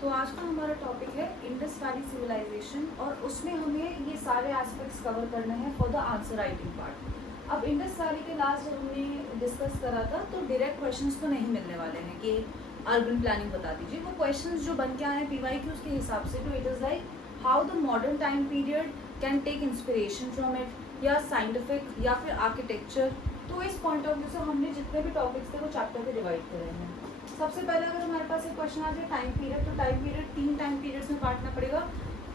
तो आज का हमारा टॉपिक है इंडस वैली सिविलाइजेशन और उसमें हमें ये सारे एस्पेक्ट्स कवर करने हैं for the answer writing part. अब इंडस वैली के लास्ट जब हमने डिस्कस करा था तो डायरेक्ट क्वेश्चंस तो नहीं मिलने वाले हैं कि अर्बन प्लानिंग बता दीजिए। वो क्वेश्चंस जो बन के आए हैं PYQs के हिसाब से, तो it is like how the modern time period can take inspiration from it, या साइंटिफिक या फिर आर्किटेक्चर। तो इस पॉइंट ऑफ व्यू से हमने जितने भी टॉपिक्स थे वो चैप्टर पे डिवाइड करे हैं। सबसे पहले अगर हमारे पास एक क्वेश्चन आ जाए टाइम पीरियड, तो टाइम पीरियड 3 टाइम पीरियड्स में बांटना पड़ेगा।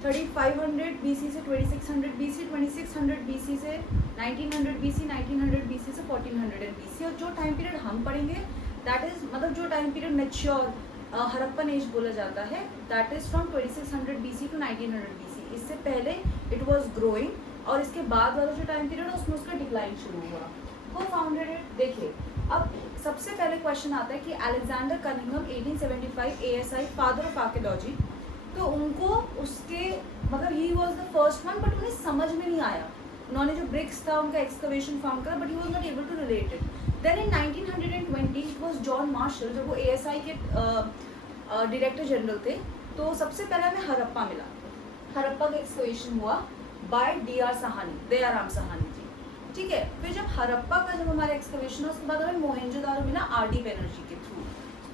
3500 BC से 2600 BC, 2600 BC से 1900 BC, 1900 BC से 1400 BC। और जो टाइम पीरियड हम पढ़ेंगे दैट इज मतलब जो time period mature Harappan age बोला जाता है, that is from 2600 BC to 1900 BC। इससे पहले इट वाज ग्रोइंग और इसके बाद वाला जो टाइम पीरियड है उसमें उसका डिक्लाइन शुरू हुआ। वो फाउंडेड इट। देखिए अब सबसे पहले क्वेश्चन आता है कि Alexander Cunningham 1875 ASI father of archaeology, तो उनको उसके मतलब he was the first one, but उन्हें समझ में नहीं आया। उन्होंने जो ब्रिक्स था उनका एक्सकवेशन फाउंड करा, but he was not able to relate it. Then in 1920 it was John Marshall, जब वो ASI के डायरेक्टर जनरल थे। तो सबसे पहले हमें हड़प्पा मिला। हड़प्पा का एक्सकवेशन हुआ बाय DR साहानी, दयाराम साहानी जी, ठीक है। फिर जब हड़प्पा का जब हमारा एक्सकवेशन हुआ उसके बाद हमें मोहनजोदारो मिला RD बैनर्जी के थ्रू।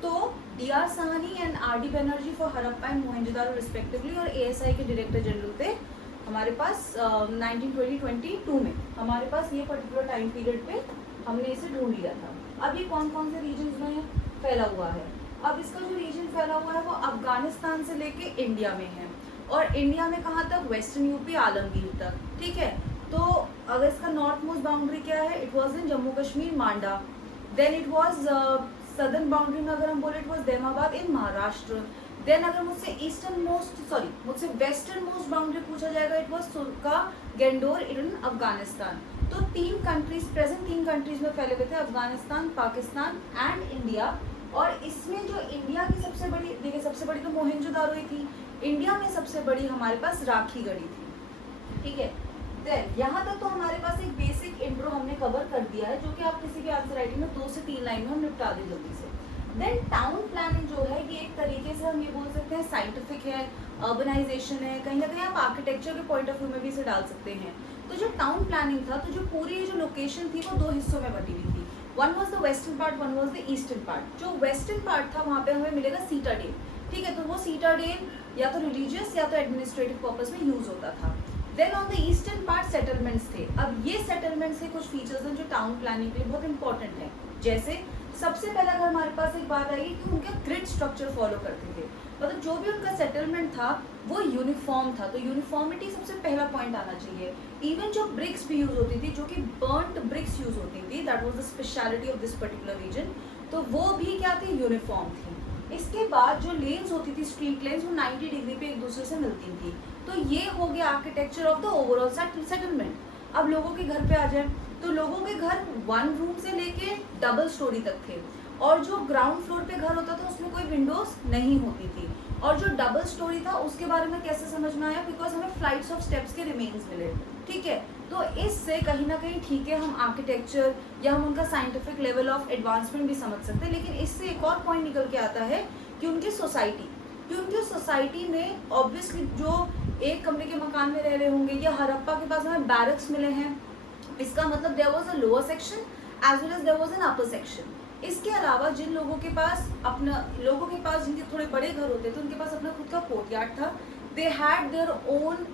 तो DR Sahani and RD Banerjee for Harappa and Mohenjodaro respectively, और ASI के डायरेक्टर जनरल थे हमारे पास 1922 में। हमारे पास ये पर्टिकुलर टाइम पीरियड पे हमने इसे ढूंढ लिया था। अब ये कौन कौन से रीजन में फैला हुआ है? अब इसका जो रीजन फैला हुआ है वो अफगानिस्तान से लेके इंडिया में है, और इंडिया में कहाँ तक? वेस्टर्न यूपी आलमगीर तक, ठीक है। तो अगर इसका नॉर्थ मोस्ट बाउंड्री क्या है, it was in Jammu Kashmir Manda. Then it was southern boundary में अगर हम बोले it was Daimabad in Maharashtra. Then अगर मुझसे वेस्टर्न मोस्ट बाउंड्री पूछा जाएगा, it was Sutkagendor in Afghanistan. तो 3 कंट्रीज, प्रेजेंट 3 कंट्रीज में फैले हुए थे, अफगानिस्तान, पाकिस्तान एंड इंडिया। और इसमें जो इंडिया की सबसे बड़ी, देखिए सबसे बड़ी तो मोहनजोदारो ही थी, इंडिया में सबसे बड़ी हमारे पास राखी गढ़ी थी, ठीक है। देन यहाँ तक तो हमारे पास एक बेसिक इंट्रो हमने कवर कर दिया है, जो कि आप किसी भी आंसर राइटिंग में 2 से 3 लाइन में हम निपटा दें जल्दी से। देन टाउन प्लानिंग जो है ये एक तरीके से हम ये बोल सकते हैं साइंटिफिक है, अर्बनाइजेशन है, कहीं ना कहीं आप आर्किटेक्चर के पॉइंट ऑफ व्यू में भी इसे डाल सकते हैं। तो जो टाउन प्लानिंग था, तो जो पूरी जो लोकेशन थी वो 2 हिस्सों में बटी हुई थी। One was the western part, one was the eastern part. जो वेस्टर्न पार्ट था वहाँ पे हमें मिलेगा सीटाडेल, ठीक है। तो वो सीटाडेल या तो रिलीजियस या तो एडमिनिस्ट्रेटिव पर्पस में यूज होता था। Then on the eastern part settlements थे। अब ये सेटलमेंट्स के कुछ फीचर्स हैं जो टाउन प्लानिंग के लिए बहुत इंपॉर्टेंट है। जैसे सबसे पहले अगर हमारे पास एक बात आएगी कि उनका ग्रिड स्ट्रक्चर फॉलो करते थे, मतलब जो भी उनका सेटलमेंट था वो यूनिफॉर्म था। तो यूनिफॉर्मिटी सबसे पहला पॉइंट आना चाहिए। इवन जो ब्रिक्स भी यूज होती थी, जो कि बर्न्ड ब्रिक्स यूज होती थी, that was the speciality of this particular region, तो वो भी क्या थी? यूनिफॉर्म थी। इसके बाद जो लेन्स होती थी, स्ट्रीट लेन्स, वो 90 डिग्री पे एक दूसरे से मिलती थी। तो ये हो गया architecture of the overall settlement. अब लोगों के घर पे आ जाए, तो लोगों के घर 1 रूम से लेके डबल स्टोरी तक थे, और जो ग्राउंड फ्लोर पे घर होता था उसमें कोई विंडोज नहीं होती थी। और जो डबल स्टोरी था उसके बारे में कैसे समझ में आया? बिकॉज हमें फ्लाइट्स ऑफ स्टेप्स के रिमेन्स मिले, ठीक है। तो इससे कहीं ना कहीं ठीक है हम आर्किटेक्चर या हम उनका साइंटिफिक लेवल ऑफ एडवांसमेंट भी समझ सकते हैं। लेकिन इससे एक और पॉइंट निकल के आता है कि उनकी सोसाइटी में ऑब्वियसली जो एक कमरे के मकान में रह रहे होंगे, या हड़प्पा के पास हमें बैरक्स मिले हैं, इसका मतलब there was a lower section as well as there was an upper section. इसके अलावा जिन लोगों के पास जिनके थोड़े बड़े घर होते थे, उनके पास अपना खुद का कोर्टयार्ड था। They had their own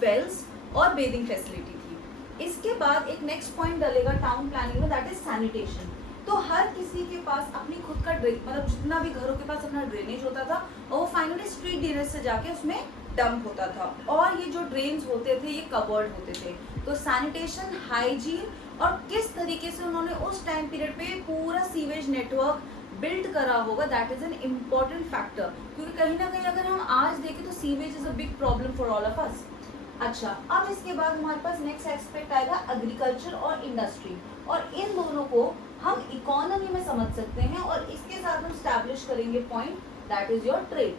wells और बेदिंग फैसिलिटी थी। इसके बाद एक नेक्स्ट पॉइंट डलेगा टाउन प्लानिंग में, दैट इज सैनिटेशन। तो हर किसी के पास अपनी खुद का मतलब जितना भी घरों के पास अपना ड्रेनेज होता था, और वो फाइनली स्ट्रीट ड्रेनेज से जाके उसमें डंप होता था। और ये जो ड्रेन्स होते थे ये कवर्ड होते थे। तो सैनिटेशन, हाइजीन, और किस तरीके से उन्होंने उस टाइम पीरियड पे पूरा सीवेज नेटवर्क बिल्ड करा होगा, that is an important factor. क्योंकि कहीं ना कहीं अगर हम आज देखें तो sewage is a big problem for all of us. अच्छा, अब इसके बाद हमारे पास नेक्स्ट एस्पेक्ट आएगा एग्रीकल्चर और इंडस्ट्री, और इन दोनों को हम इकोनॉमी में समझ सकते हैं, और इसके साथ हम स्टैब्लिश करेंगे point, that is your trade.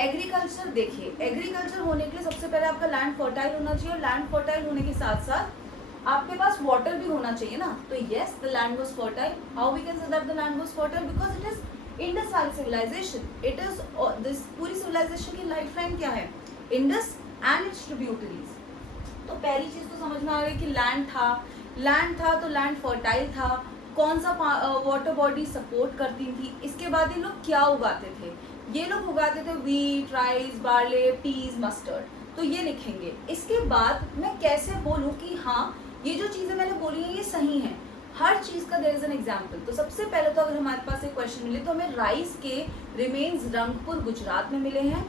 Agriculture, देखिए एग्रीकल्चर होने के लिए सबसे पहले आपका लैंड फर्टाइल होना चाहिए, और लैंड फर्टाइल होने के साथ साथ आपके पास वाटर भी होना चाहिए ना। तो yes, the land was fertile. How we can say that the land was fertile? Because it is Indus valley civilization, it is this पूरी सिविलाइजेशन की लाइफ लाइन क्या है, इंडस एंड इट्स ट्रिब्यूटरीज। तो पहली चीज तो समझ में आ गई कि लैंड था तो लैंड फर्टाइल था, कौन सा वाटर बॉडी सपोर्ट करती थी। इसके बाद ये लोग क्या उगाते थे, ये लोग उगाते थे wheat, rice, barley, peas, mustard, तो ये लिखेंगे। इसके बाद मैं कैसे बोलूँ कि हाँ ये जो चीज़ें मैंने बोली हैं ये सही हैं, हर चीज़ का देयर इज एन एग्जाम्पल। तो सबसे पहले तो अगर हमारे पास एक क्वेश्चन मिले तो हमें राइस के रिमेन्स रंगपुर गुजरात में मिले हैं।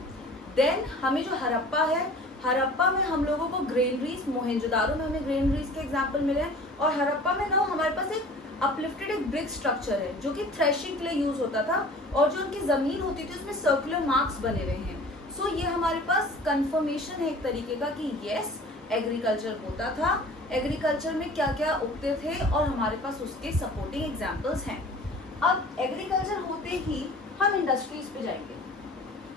देन हमें जो हरप्पा है, हरप्पा में हम लोगों को ग्रेनरीज, मोहनजोदारो में हमें ग्रेनरीज के एग्जाम्पल मिले हैं। और हरप्पा में ना हमारे पास एक अपलिफ्टेड एक ब्रिक स्ट्रक्चर है जो कि थ्रेशिंग के लिए यूज होता था, और जो उनकी जमीन होती थी उसमें सर्कुलर मार्क्स बने हुए हैं। सो ये हमारे पास कंफर्मेशन है एक तरीके का कि यस एग्रीकल्चर होता था, एग्रीकल्चर में क्या क्या उगते थे, और हमारे पास उसके सपोर्टिंग एग्जाम्पल्स हैं। अब एग्रीकल्चर होते ही हम इंडस्ट्रीज पे जाएंगे।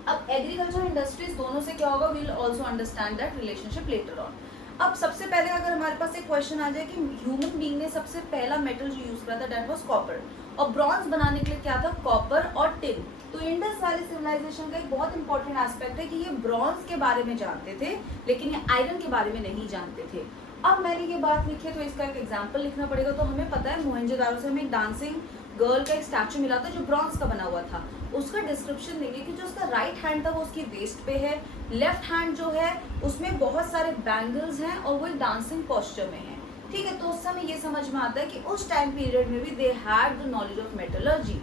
अब एग्रीकल्चर इंडस्ट्रीज दोनों से क्या होगा, we will also understand that relationship later on. अब सबसे पहले अगर हमारे पास एक क्वेश्चन आ जाए कि ह्यूमन बीइंग ने सबसे पहला मेटल जो यूज करा था दैट वाज कॉपर, और ब्रॉन्ज बनाने के लिए क्या था, कॉपर और टिन। तो इंडस वैली सिविलाइजेशन का एक बहुत इंपॉर्टेंट एस्पेक्ट है कि ये ब्रॉन्ज के बारे में जानते थे लेकिन ये आयरन के बारे में नहीं जानते थे। अब मैंने ये बात लिखी है तो इसका एक एग्जाम्पल लिखना पड़ेगा। तो हमें पता है मोहनजोदारो से हमें एक डांसिंग गर्ल का एक स्टैचू मिला था जो ब्रॉन्ज का बना हुआ था। उसका डिस्क्रिप्शन देंगे कि जो उसका राइट हैंड था वो उसकी वेस्ट पे है, लेफ्ट हैंड जो है उसमें बहुत सारे बैंगल्स हैं और वो एक डांसिंग पोस्चर में है। ठीक है, तो उस समय ये समझ में आता है कि उस टाइम पीरियड में भी they had the knowledge of metallurgy.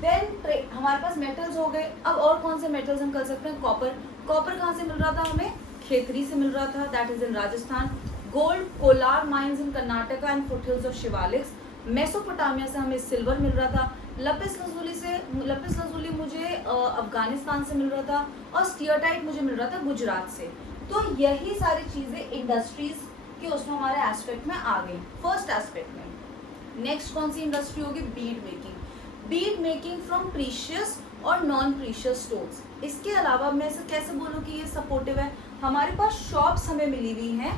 Then हमारे पास मेटल्स हो गए। अब और कौन से मेटल्स हम कर सकते हैं, कॉपर। कॉपर कहाँ से मिल रहा था हमें, खेतरी से मिल रहा था, that is in Rajasthan. Gold, Kolar mines in Karnataka and foothills of Shivaliks. Mesopotamia से हमें सिल्वर मिल रहा था। लपिस लजुली मुझे अफगानिस्तान से मिल रहा था, और स्टीयरटाइट मुझे मिल रहा था गुजरात से। तो यही सारी चीज़ें इंडस्ट्रीज के उसमें हमारे एस्पेक्ट में आ गई, फर्स्ट एस्पेक्ट में। नेक्स्ट कौन सी इंडस्ट्री होगी, bead making. Bead making from precious और नॉन प्रीशियस स्टोन्स। इसके अलावा मैं कैसे बोलूँ कि ये सपोर्टिव है, हमारे पास शॉप्स हमें मिली हुई हैं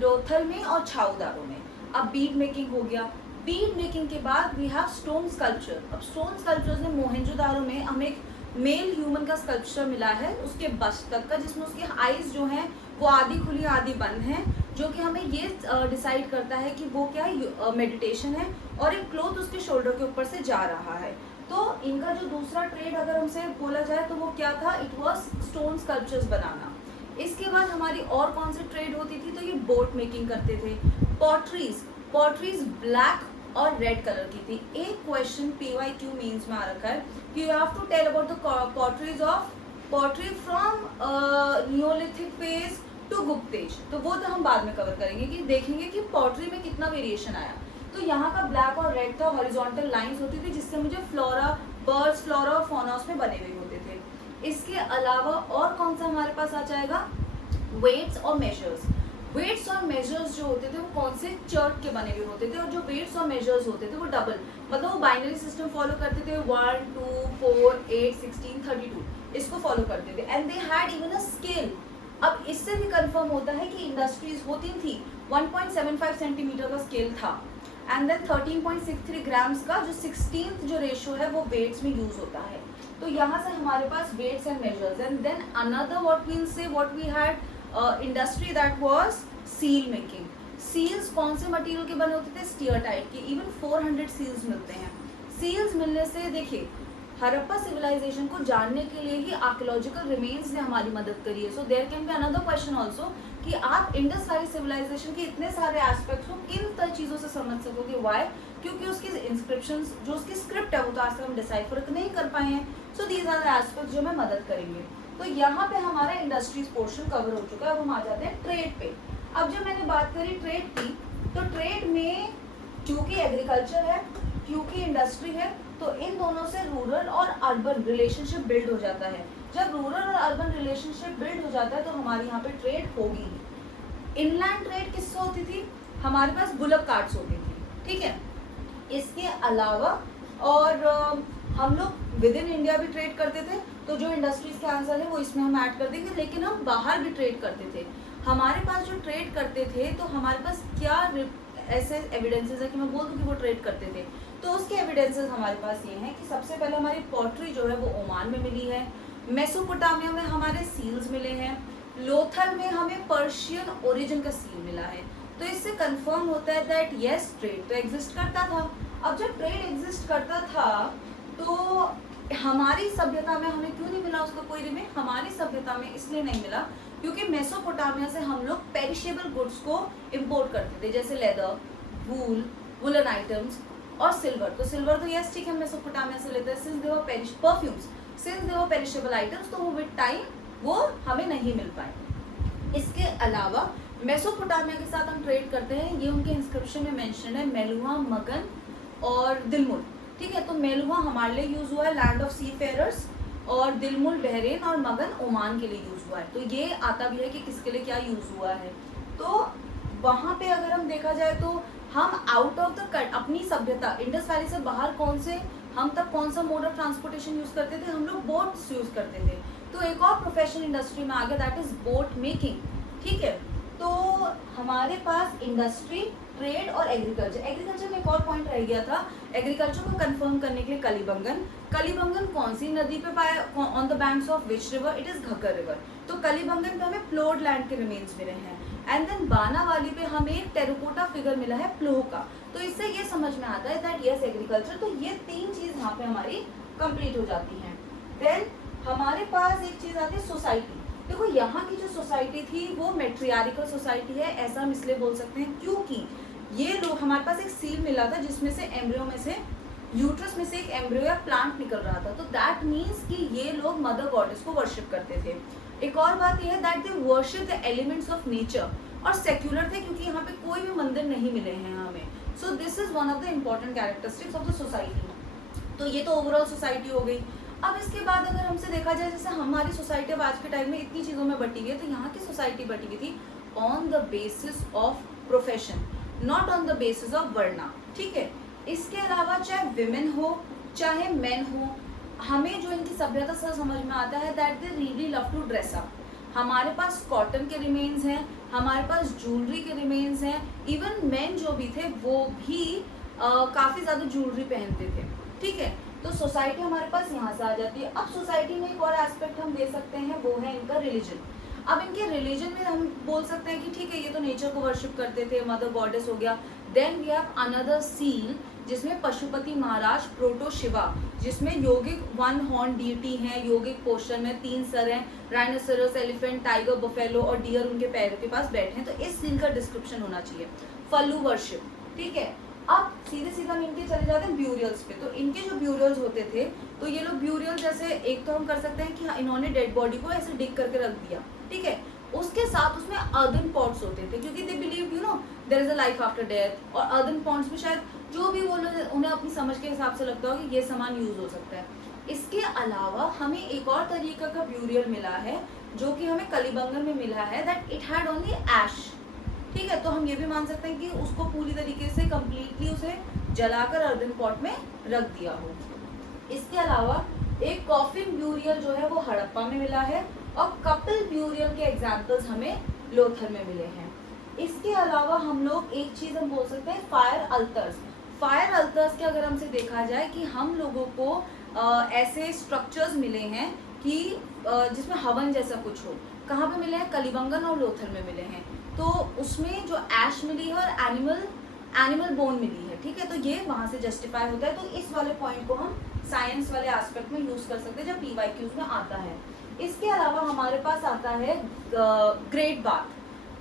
लोथल में और छाऊदारो में। अब बीड मेकिंग हो गया। बीड मेकिंग के बाद वी हैव स्टोन स्कल्पचर। अब स्टोन स्कल्पचर्स में मोहनजोदारो में हमें एक मेल ह्यूमन का स्कल्पचर मिला है उसके बस्ट तक का, जिसमें उसके आईज जो हैं वो आधी खुली आधी बंद हैं, जो कि हमें ये डिसाइड करता है कि वो क्या मेडिटेशन है, और एक क्लोथ उसके शोल्डर के ऊपर से जा रहा है। तो इनका जो दूसरा ट्रेड अगर हमसे बोला जाए तो वो क्या था, इट वॉज स्टोन स्कल्पचर्स बनाना। इसके बाद हमारी और कौन सी ट्रेड होती थी, तो ये बोट मेकिंग करते थे। पॉटरीज ब्लैक और रेड कलर की थी। एक क्वेश्चन PYQ मीन्स में आ रखा है कि you have to tell about the pottery from neolithic phase to Guptas. तो वो तो हम बाद में कवर करेंगे कि देखेंगे कि पॉटरी में कितना वेरिएशन आया। तो यहाँ का ब्लैक और रेड था, हॉरिजॉन्टल लाइंस होती थी जिससे मुझे बर्ड्स, फ्लोरा और फौना उसमें बने हुए होते थे। इसके अलावा और कौन सा हमारे पास आ जाएगा, वेट्स और मेजर्स। वेट्स और मेजर्स जो होते थे वो कौन से चर्ट के बने हुए होते थे, और जो वेट्स और मेजर्स होते थे वो डबल, मतलब वो बाइनरी सिस्टम फॉलो करते थे, 1 2 4 8 16 32 इसको फॉलो करते थे। And they had even a scale. अब इससे भी कंफर्म होता है कि इंडस्ट्रीज होती थी, 1.75 सेंटीमीटर का स्केल था, एंड देन 13.63 ग्राम्स का जो 16th जो रेशियो है वो वेट्स में यूज होता है। तो यहाँ से हमारे पास weights and measures. And then another what we had industry that was seal making. Seals कौन से मटेरियल के बने होते थे, स्टीयरटाइट के। इवन 400 सील्स मिलते हैं। सील्स मिलने से देखिए हरप्पा सिविलाइजेशन को जानने के लिए ही आर्कियोलॉजिकल रिमेन्स ने हमारी मदद करी है। So there can be another question also कि आप इंडस वैली सिविलाइजेशन के इतने सारे एस्पेक्ट्स को किन चीज़ों से समझ सकोगे, वाई, क्योंकि उसकी इंस्क्रिप्शंस जो उसकी स्क्रिप्ट है वो तो आज तक हम डिसाइफर नहीं कर पाए हैं। So these are the aspects जो हमें मदद करेंगे। तो यहाँ पे हमारा इंडस्ट्रीज पोर्शन कवर हो चुका है। अब हम आ जाते हैं ट्रेड पे। अब जो मैंने बात करी ट्रेड की, तो ट्रेड में क्योंकि एग्रीकल्चर है, क्योंकि इंडस्ट्री है, तो इन दोनों से रूरल और अर्बन रिलेशनशिप बिल्ड हो जाता है। जब रूरल और अर्बन रिलेशनशिप बिल्ड हो जाता है तो हमारे यहाँ पे ट्रेड होगी। इनलैंड ट्रेड किससे होती थी, हमारे पास बुलक कार्ट्स होती थी, ठीक है। इसके अलावा और हम लोग विद इन इंडिया भी ट्रेड करते थे। तो जो इंडस्ट्रीज के आंसर है वो इसमें हम ऐड कर देंगे, लेकिन हम बाहर भी ट्रेड करते थे। हमारे पास जो ट्रेड करते थे तो हमारे पास क्या ऐसे एविडेंसेस है कि मैं बोल दूँ कि वो ट्रेड करते थे। तो उसके एविडेंसेस हमारे पास ये हैं कि सबसे पहले हमारी पॉटरी जो है वो ओमान में मिली है, मेसोपोटामिया में हमारे सील्स मिले हैं, लोथल में हमें पर्शियन ओरिजिन का सील मिला है। तो इससे कंफर्म होता है दैट यस ट्रेड तो एग्जिस्ट करता था। अब जब ट्रेड एग्जिस्ट करता था तो हमारी सभ्यता में हमें क्यों नहीं मिला उसका कोई रिमेन? हमारी सभ्यता में इसलिए नहीं मिला क्योंकि मेसोपोटामिया से हम लोग पेरिशेबल गुड्स को इम्पोर्ट करते थे, जैसे लेदर, वूल, वुलन आइटम्स और सिल्वर। तो सिल्वर तो यस ठीक है मेसोपोटामिया से लेते हैं, since they were perfumes, since they were perishable items, तो वो विद टाइम वो हमें नहीं मिल पाए। इसके अलावा मेसोपोटामिया के साथ हम ट्रेड करते हैं, ये उनके इंस्क्रिप्शन में मेंशन है, मेलुहा, मगन और दिलमुल। ठीक है, तो मेलुहा हमारे लिए यूज हुआ है, लैंड ऑफ सी फेरर्स, और दिलमुल बहरेन और मगन ओमान के लिए यूज हुआ है। तो ये आता भी है कि किसके लिए क्या यूज हुआ है। तो वहाँ पे अगर हम देखा जाए तो हम आउट ऑफ द अपनी सभ्यता इंडस वैली से बाहर हम तब कौन सा मोड ऑफ ट्रांसपोर्टेशन यूज करते थे? हम लोग बोट्स यूज करते थे। तो एक और प्रोफेशनल इंडस्ट्री में आ गया, दैट इज बोट मेकिंग। ठीक है, तो हमारे पास इंडस्ट्री, ट्रेड और एग्रीकल्चर। एग्रीकल्चर में एक और पॉइंट रह गया था, एग्रीकल्चर को कंफर्म करने के लिए कलिबंगन। कलिबंगन कौन सी नदी पे पाया? On the banks of which river? It is Ghaggar river. तो कलिबंगन पे हमें प्लोड लैंड के रिमेन्स मिले हैं। एंड देन बानावाली पे हमें एक टेराकोटा फिगर मिला है प्लोह का। तो इससे ये समझ में आता है दैट यस एग्रीकल्चर। तो ये तीन चीज यहाँ पे हमारी कंप्लीट हो जाती हैं। देन हमारे पास एक चीज आती है सोसाइटी। देखो यहाँ की जो सोसाइटी थी वो मैट्रियार्कल सोसाइटी है, ऐसा हम इसलिए बोल सकते हैं क्योंकि ये लोग, हमारे पास एक सील मिला था जिसमें से एम्ब्रियो में से, यूट्रस में से एक एम्ब्रियो या प्लांट निकल रहा था। तो दैट मीन्स कि ये लोग मदर गॉडेस को वर्शिप करते थे। एक और बात यह है that they worship the elements of nature, और सेक्युलर थे क्योंकि यहाँ पे कोई भी मंदिर नहीं मिले हैं हमें। So this is one of the important characteristics of the society. तो ये तो ओवरऑल सोसाइटी हो गई। अब इसके बाद अगर हमसे देखा जाए, जैसे हमारी सोसाइटी अब आज के टाइम में इतनी चीज़ों में बटी हुई है, तो यहाँ की सोसाइटी बटी हुई थी on the basis of profession, not on the basis of varna. ठीक है, इसके अलावा चाहे विमेन हो चाहे मेन हो, हमें जो इनकी सभ्यता से समझ में आता है that they really love to dress up. हमारे पास कॉटन के रिमेन्स हैं, हमारे पास ज्वेलरी के रिमेन्स हैं। इवन मेन जो भी थे वो भी काफ़ी ज़्यादा ज्वेलरी पहनते थे। ठीक है, तो सोसाइटी हमारे पास यहाँ से आ जाती है। अब सोसाइटी में एक और एस्पेक्ट हम दे सकते हैं, वो है इनका रिलीजन। अब इनके रिलीजन में हम बोल सकते हैं कि ठीक है ये तो नेचर को वर्शिप करते थे, मदर गॉडेस हो गया। Then we have another seal जिसमें पशुपति महाराज, प्रोटो शिवा, जिसमें योगिक वन हॉर्न डीटी हैं, योगिक पोस्चर में 3 सर हैं, राइनोसेरस, एलिफेंट, टाइगर, बफेलो और डियर उनके पैरों के पास बैठे हैं। तो इस सील का डिस्क्रिप्शन होना चाहिए। फल्लू वर्शिप। ठीक है, अब सीधे सीधा हम इनके चले जाते हैं ब्यूरियल्स पे। तो इनके जो ब्यूरियल्स होते थे, तो ये लोग ब्यूरियल जैसे एक तो हम कर सकते हैं कि इन्होंने डेड बॉडी को ऐसे डिग करके रख दिया। ठीक है, उसके साथ उसमें अर्दन पॉट्स होते थे क्योंकि they believe there is a life after death. और अर्दन पॉट्स में शायद जो भी वो लोग उन्हें अपनी समझ के हिसाब से लगता हो कि ये सामान यूज हो सकता है। इसके अलावा हमें एक और तरीका का ब्यूरियल मिला है जो कि हमें कलिबंगन में मिला है, दैट इट हैड ओनली ऐश। ठीक है, तो हम ये भी मान सकते हैं कि उसको पूरी तरीके से कंप्लीटली उसे जलाकर अर्दन पॉट में रख दिया हो। इसके अलावा एक कॉफिन ब्यूरियल जो है वो हड़प्पा में मिला है, और कपिल ब्यूरियल के एग्जाम्पल्स हमें लोथल में मिले हैं। इसके अलावा हम लोग एक चीज़ हम बोल सकते हैं, फायर अल्टर्स। फायर अल्टर्स के अगर हमसे देखा जाए कि हम लोगों को ऐसे स्ट्रक्चर्स मिले हैं कि जिसमें हवन जैसा कुछ हो। कहाँ पे मिले हैं? कलिबंगन और लोथल में मिले हैं। तो उसमें जो ऐश मिली है और एनिमल बोन मिली है। ठीक है, तो ये वहाँ से जस्टिफाई होता है। तो इस वाले पॉइंट को हम साइंस वाले एस्पेक्ट में यूज़ कर सकते हैं जब PYQs में आता है। इसके अलावा हमारे पास आता है ग्रेट बाथ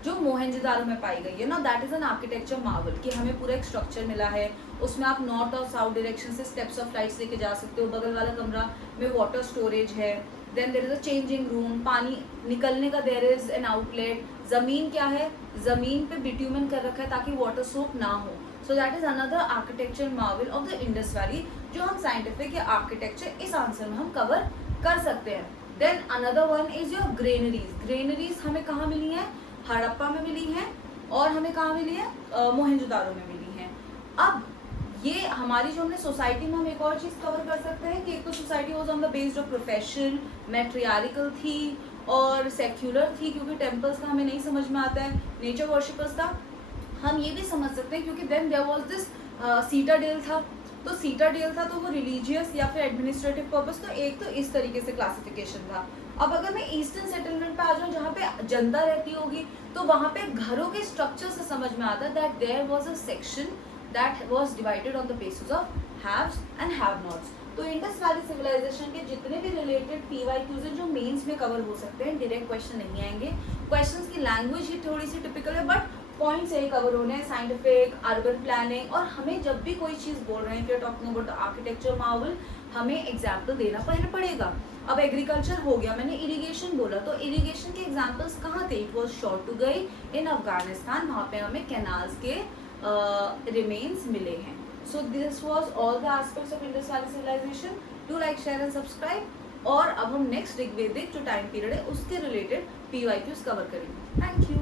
जो मोहनजोदारो में पाई गई है ना, that is an architecture Marvel कि हमें पूरा एक स्ट्रक्चर मिला है। उसमें आप नॉर्थ और साउथ डायरेक्शन से स्टेप्स ऑफ लाइट्स लेके जा सकते हो। बगल वाला कमरा में वाटर स्टोरेज है। Then there is a changing room, पानी निकलने का देयर इज एन आउटलेट। ज़मीन क्या है? ज़मीन पे बिट्यूमन कर रखा है ताकि वाटर सोक ना हो। So that is another architecture Marvel of the Indus valley जो हम साइंटिफिक आर्किटेक्चर इस आंसर में हम कवर कर सकते हैं। Then another one is your granaries. Granaries हमें कहाँ मिली है? हड़प्पा में मिली है, और हमें कहाँ मिली है? मोहनजोदारो में मिली है। अब ये हमारी जो हमने सोसाइटी में हम एक और चीज़ कवर कर सकते हैं कि एक तो society was on the based of profession, matriarchal थी और सेक्युलर थी क्योंकि टेम्पल्स का हमें नहीं समझ में आता है, नेचर वर्शिपर्स था। हम ये भी समझ सकते हैं क्योंकि then there was this citadel था। तो सीटाडेल था तो वो रिलीजियस या फिर एडमिनिस्ट्रेटिव पर्पस, तो एक तो इस तरीके से क्लासिफिकेशन था। अब अगर मैं ईस्टर्न सेटलमेंट पे आ जाऊँ जहाँ पे जनता रहती होगी, तो वहाँ पे घरों के स्ट्रक्चर से समझ में आता है that there was a section that was divided on the basis of haves and have nots. तो इंडस वैली सिविलाइजेशन के जितने भी रिलेटेड PYQs हैं जो मेंस में कवर हो सकते हैं, डायरेक्ट क्वेश्चन नहीं आएंगे। क्वेश्चंस की लैंग्वेज ही थोड़ी सी टिपिकल है, बट पॉइंट्स यही कवर होने हैं, साइंटिफिक, अर्बन प्लानिंग, और हमें जब भी कोई चीज़ बोल रहे हैं, फिर टॉकिंग अबाउट आर्किटेक्चर मार्वल, हमें एग्जाम्पल देना पहले पड़ेगा। अब एग्रीकल्चर हो गया, मैंने इरिगेशन बोला, तो इरिगेशन के एग्जाम्पल्स कहाँ थे? इट वॉज शॉर्ट टू गई इन अफगानिस्तान, वहाँ पे हमें कैनाल्स के रिमेन्स मिले हैं। So this was all the aspects of Indus Valley Civilization. Do like, share and subscribe. और अब हम नेक्स्ट ऋग्वेदिक जो टाइम पीरियड है उसके रिलेटेड PYQs कवर करेंगे। Thank you.